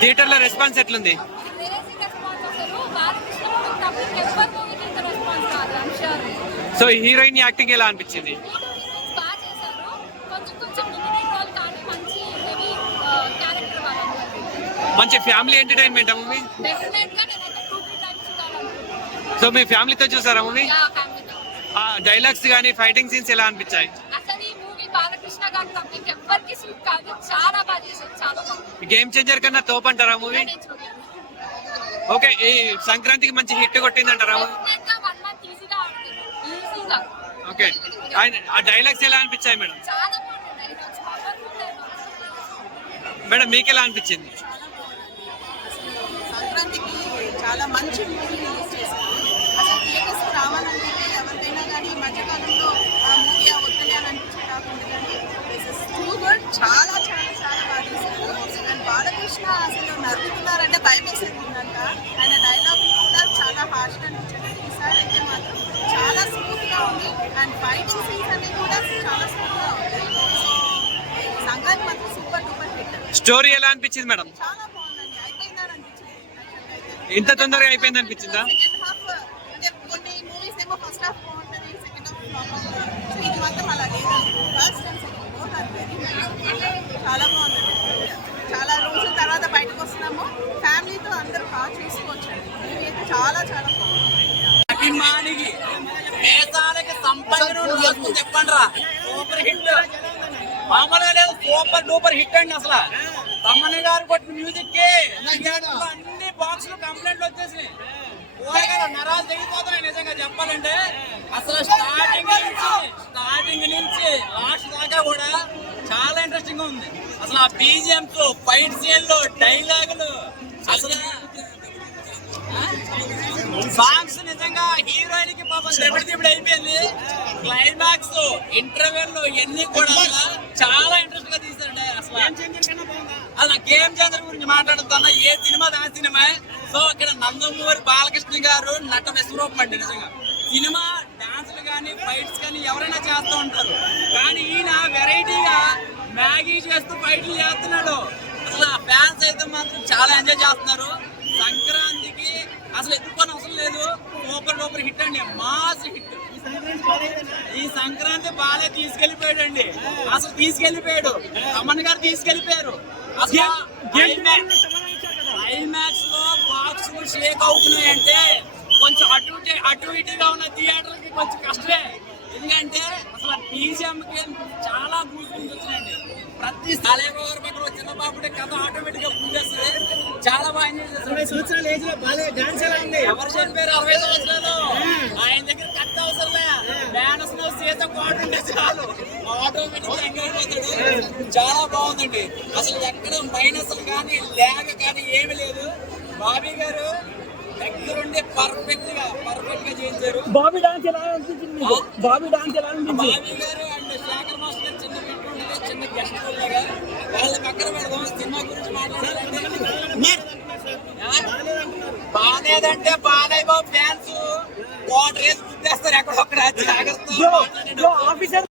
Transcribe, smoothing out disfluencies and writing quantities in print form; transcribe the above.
Theatre లో response ఎట్లుంది? So heroine acting ఎలా అనిపించింది? మంచి ఫ్యామిలీ ఎంటర్టైన్మెంట్ మూవీ. సో మీ ఫ్యామిలీతో చూసారా మూవీ? డైలాగ్స్ కానీ ఫైటింగ్ సీన్స్ ఎలా అనిపించాయి? గేమ్ చేంజర్ కన్నా తోపు అంటారా మూవీ? ఓకే, ఈ సంక్రాంతికి మంచి హిట్ కొట్టిందంటారా? ఓకే, ఆ డైలాగ్స్ ఎలా అనిపించాయి మేడం? మేడం మీకు ఎలా అనిపించింది? సంక్రాంతికి చాలా మంచి మూవీ రిలీజ్ చేశారు. అసలు థియేటర్స్కి రావాలంటే ఎవరికైనా కానీ మధ్యకాలంలో ఆ మూవీ వద్దులే అని అనిపించే కాకుండా కానీ దిస్ ఇస్ టూ గుడ్. చాలా చాలా చాలా బాగా చేశారు. అండ్ బాలకృష్ణ అసలు నవ్వుతున్నారంటే భయమేసేసిందంట. ఆయన డైలాగ్ కూడా చాలా హార్ష్ అనిపించింది. ఈసారి అయితే మాత్రం చాలా స్మూత్గా ఉంది. అండ్ ఫైటింగ్ సీన్స్ అనేది కూడా చాలా స్మూత్గా ఉంది. సో సంక్రాంతి మాత్రం సూపర్ డూపర్ హిట్. స్టోరీ ఎలా అనిపించింది మేడం? చాలా బాగుందండి. అయిపోయిందని అనిపించింది. ఇంత తొందరగా అయిపోయింది అనిపించిందా? సెకండ్ హాఫ్ అంటే కొన్ని మూవీస్ ఏమో ఫస్ట్ హాఫ్ బాగుంటుంది, సెకండ్ హాఫ్ బాగుంటుంది. సో ఇది మాత్రం అలా లేదండి. First and second both are very nice. చాలా బాగుందండి. చాలా రోజుల తర్వాత బయటకు వస్తున్నాము. ఫ్యామిలీతో అందరూ బాగా చూసుకోవచ్చండి. మూవీ అయితే చాలా చాలా బాగుంది. అభిమానికి దేశాలకి సంపంగ చెప్పండి రా, సూపర్ హిట్. మామూలుగా లేదు, సూపర్ డూపర్ హిట్ అండి. అసలు తమ్మన్న గారు కొట్టిన మ్యూజిక్ కి అన్ని బాక్సులు కంప్లైంట్లు వచ్చేసినాయి. నరాలు తెగిపోతున్నాయి నిజంగా చెప్పాలంటే. అసలు స్టార్టింగ్ నుంచి లాస్ట్ దాకా కూడా చాలా ఇంట్రెస్టింగ్ గా ఉంది. అసలు ఆ బీజిఎంస్, ఫైట్ సీన్లు, డైలాగులు, అసలు సాంగ్స్ నిజంగా హీరోయిన్ కి పాపం దెబ్బడి అయిపోయింది. క్లైమాక్స్, ఇంటర్వెల్ ఇవన్నీ కూడా చాలా ఇంట్రెస్ట్ గా తీశారండి. అసలు గేమ్ చేంజర్ గురించి మాట్లాడుతున్నా, ఏ సినిమా దాని సినిమా. సో ఇక్కడ నందమూరి బాలకృష్ణ గారు నట విశ్వరూపం అండి. నిజంగా సినిమా డాన్సులు కానీ ఫైట్స్ కానీ ఎవరైనా చేస్తూ ఉంటారు, కానీ ఈయన వెరైటీగా మ్యాగీ చేస్తూ ఫైట్లు చేస్తున్నాడు. అసలు ఆ ఫ్యాన్స్ అయితే మాత్రం చాలా ఎంజాయ్ చేస్తున్నారు. సంక్రాంతికి అసలు ఎత్తుకొని అవసరం లేదు, సూపర్ డూపర్ హిట్ అండి, మాస్ హిట్. ఈ సంక్రాంతి బాలే తీసుకెళ్లిపోయాడు అండి. అసలు తీసుకెళ్లిపోయాడు, తమన్ గారు తీసుకెళ్లిపోయారు. అసలు ఐమాక్స్ లో బాక్సులు షేక్ అవుతున్నాయంటే కొంచెం అటు ఇటుగా ఉన్న థియేటర్ కి కొంచెం కష్టమే. ఎందుకంటే అసలు బీజిఎం కి చాలా గూస్బంప్స్ వచ్చినాయండి. ప్రతి సాలేబాబు పక్కన వచ్చిన బాబుడే కథ ఆటోమేటిక్ గా పూజేస్తుంది. చాలా బాగా ఎంజాయ్ చేస్తారు. 20 సంవత్సరాల ఏజ్ లో డాన్స్ ఎలా ఉంది? ఎవరు చెప్పారు 60 సంవత్సరాలు? ఆయన దగ్గర కథ అవసరం లే, డాన్స్ లో సీత కోట ఉంటే చాలు, ఆటోమేటిక్ గా ఎంజాయ్ అయిపోతాడు. చాలా బాగుందండి. అసలు ఎక్కడ మైనస్ కానీ లేక కానీ ఏమి లేదు. బాబీ గారు దగ్గరుండి పర్ఫెక్ట్ గా చేయించారు. బాబీ డాన్స్ ఎలా అనిపించింది? బాబీ డాన్స్ ఎలా అనిపించింది? బాబీ గారు అండ్ శేఖర్ మాస్టర్ చిన్న పెట్టుకుంటే చిన్న గెస్ట్ లాగా వాళ్ళ పక్కన పెడదాం. సినిమా గురించి మాట్లాడాలంటే బాగాలేదంటే బాలయ్య బాబు ఫ్యాన్స్ వాటర్ వేసి గుర్తేస్తారు ఎక్కడొక్కడ జాగ్రత్త.